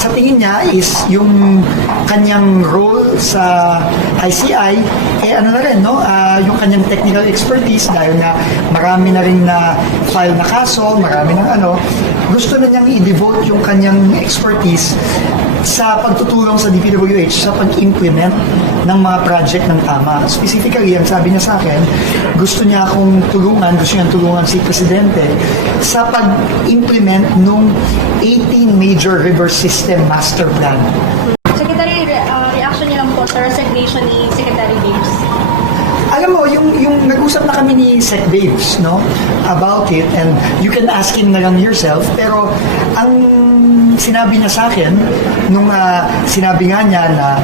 sa tingin niya is yung kanyang role sa ICI, ano na rin, no? Yung kanyang technical expertise, dahil na marami na rin na file na kaso, marami ng gusto na niyang i-devote yung kanyang expertise sa pagtutulong sa DPWH sa pag-implement ng mga project ng tama. Specifically, ang sabi niya sa akin, gusto niya tulungan si Presidente sa pag-implement nung 18 Major River System Master Plan. Secretary, reaction niyo lang po sa resignation ni Secretary Babes. Alam mo, yung nag-usap na kami ni Sec Babes, no, about it, and you can ask him na lang yourself, pero ang sinabi niya sa akin, nung sinabi nga niya na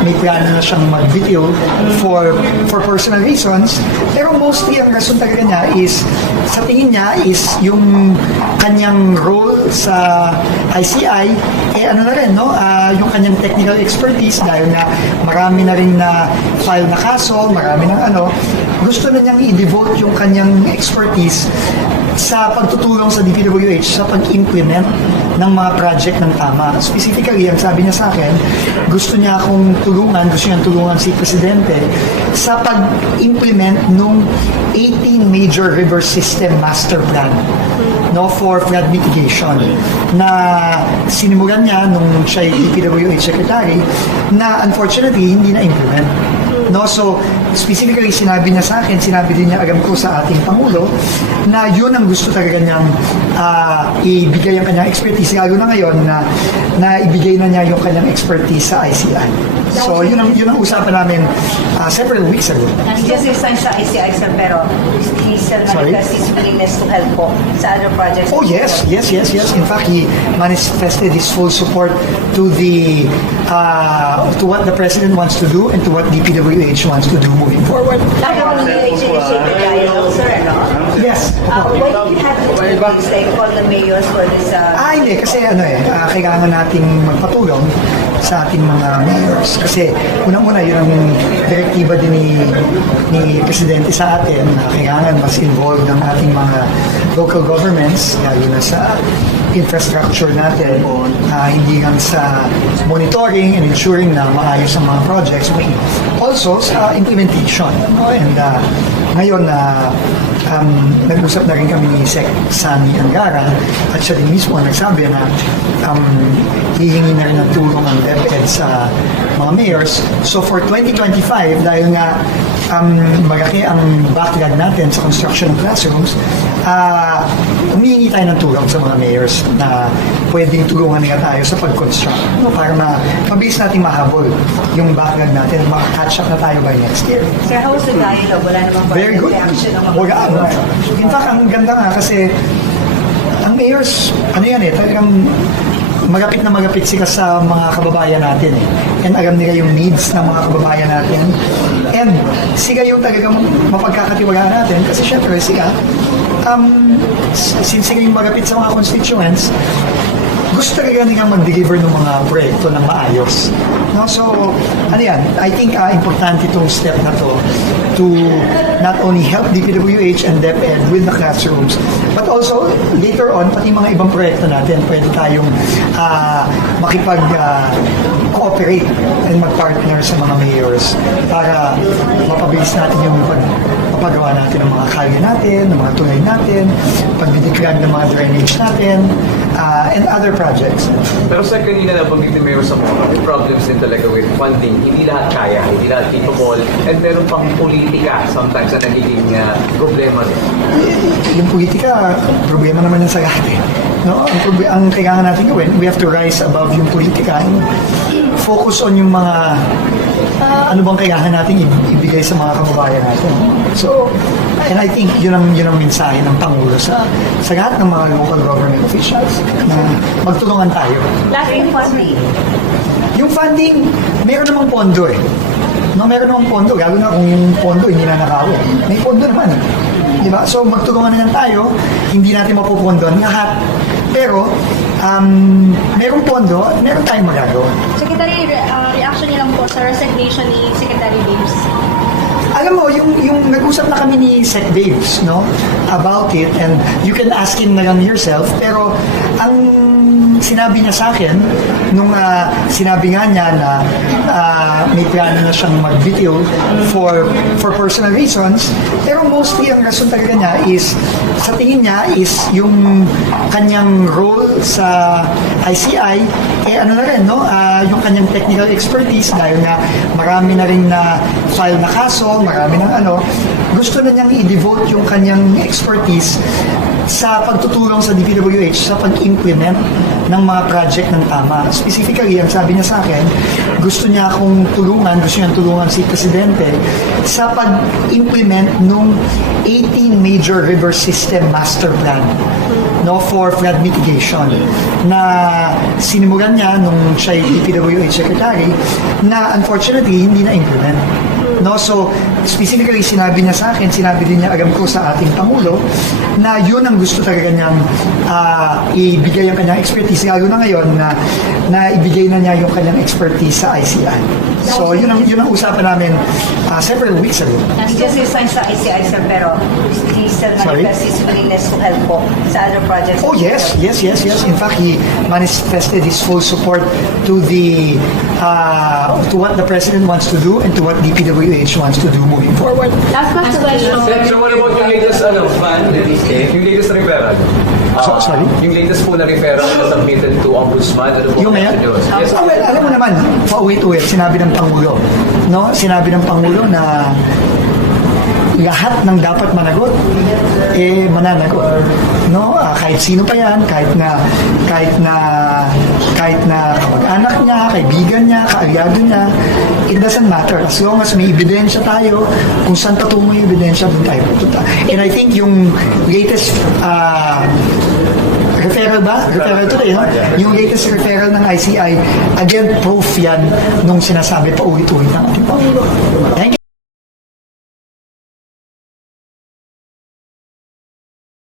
may plano na siyang mag-video for personal reasons, pero mostly ang rason talaga niya is, sa tingin niya is yung kanyang role sa ICI, ano na rin, no? Yung kanyang technical expertise, dahil na marami na rin na file na kaso, marami ng gusto na niyang i-devote yung kanyang expertise sa pagtutulong sa DPWH sa pag-implement ng mga project ng tama. Specifically, ang sabi niya sa akin, gusto niyang tulungan si Presidente sa pag-implement nung 18 Major River System Master Plan, no, for flood mitigation, na sinimulan niya nung siya DPWH Secretary, na unfortunately hindi na-implement. No, so specifically sinabi din niya alam ko sa ating Pangulo na yun ang gusto talaga niyang ibigay ang kanyang expertise, lalo na ngayon na ibigay na niya yung kanyang expertise sa ICI. So yun ang usapan namin several weeks ago. He just resigned sa ICI, sir, pero he still manifests his willingness to help po sa other projects. Oh yes. In fact, he manifested his full support to what the President wants to do and to what DPWH wants to do moving forward. Lahat ng initiated dialogue, sir, ano? Yes. Why did you have to call the mayors for this? Hindi. Kasi kailangan nating magpatulong sa ating mga mayors. Kasi unang-una, yun ang direktiba din ni Presidente sa atin na kailangan mas involved ng ating mga local governments, lalo na sa infrastructure natin, hindi lang sa monitoring and ensuring na maayos ang mga projects, but also sa implementation. And ngayon, nag-usap na rin kami ni Sec Sani Angara at siya din mismo nagsabi na hihingi na rin ng tulong ang DepEd sa mga mayors. So for 2025, dahil nga malaki ang backlog natin sa construction ng classrooms, humihingi tayo ng tulong sa mga mayors na pwedeng tulungan nila tayo sa pag-construct, para mabilis natin mahabol yung backlog natin, maka-catch up na tayo by next year. Sir, how was the dialogue? Wala namang Very good. reaction ng In fact, ang ganda nga kasi ang mayors, talagang magapit sila sa mga kababayan natin and alam nila yung needs ng mga kababayan natin, and sila yung talagang mapagkakatiwalaan natin kasi syempre sila since sila yung magapit sa mga constituents, gusto talaga nilang mag-deliver ng mga proyekto ng maayos. No? So, I think importante itong step na to not only help DPWH and DepEd with the classrooms, but also later on, pati mga ibang proyekto natin, pwede tayong makipag-cooperate and mag-partner sa mga mayors para mapabilis natin yung mapagawa natin ng mga kalye natin, ng mga tulay natin, pagdidiklag ng mga drainage natin, and other projects. Pero sa kanina na pag-ibig Mayor sa mga problems din talaga with funding, hindi lahat kaya, hindi lahat capable, and meron pang politika sometimes na nagiging problema din. Yung politika, problema naman yan sa lahat No? Ang kailangan natin gawin, we have to rise above yung politika and focus on yung mga ano bang kailangan natin ibigay sa mga kababayan natin. So, and I think yun ang mensahe ng Pangulo sa lahat ng mga local government officials na magtulungan tayo. Last yung funding. Yung funding, meron namang pondo No, meron namang pondo, lalo na kung yung pondo hindi na nakawin. May pondo naman Diba? So magtulungan na lang tayo, hindi natin mapupondon lahat. Pero, merong pondo at meron tayong magagawa. Secretary, reaction niyo lang po sa resignation ni Secretary Babes. Alam mo, yung nag-usap na kami ni Sec Babes, no, about it, and you can ask him na lang yourself, pero ang sinabi niya sa akin, nung sinabi nga niya na may plano na siyang magbitiw for personal reasons, pero mostly ang rason talaga niya is, sa tingin niya is yung kanyang role sa ICI, ano na rin, no? Yung kanyang technical expertise, dahil nga marami na rin na file na kaso, marami ng gusto na niyang i-devote yung kanyang expertise sa pagtutulong sa DPWH sa pag-implement ng mga project ng tama. Specifically, ang sabi niya sa akin, gusto niya tulungan si Presidente sa pag-implement nung 18 major river system master plan for flood mitigation na sinimulan niya nung siya ay DPWH Secretary na unfortunately hindi na-implement. So, specifically, sinabi din niya agam ko sa ating Pangulo na yun ang gusto talaga niyang ibigay ang kanyang expertise, lalo na ngayon na ibigay na niya yung kanyang expertise sa ICI. So, yun ang usapan namin several weeks ago. He just resigned sa ICI, sir, pero he still manifests his willingness to help po sa other projects. Oh, yes. In fact, he manifested his full support to what the President wants to do and to what DPWH wants to do moving forward. Last question. So what about yung latest yung latest referral? Sorry? Yung latest po na referral na submitted to Ombudsman. Ano po Yung mayor? Yes. Well, alam mo naman, pauwi-uwi, sinabi ng Pangulo. Sinabi ng Pangulo na lahat ng dapat managot, mananagot. Kahit sino pa yan, kahit na kamag-anak niya, kaibigan niya, kaalyado niya, it doesn't matter. As long as may ebidensya tayo, kung saan patungo yung ebidensya, doon tayo pupunta. And I think yung latest referral today, yung latest referral ng ICI, again, proof yan nung sinasabi pa ulit-ulit ng ating Pangulo.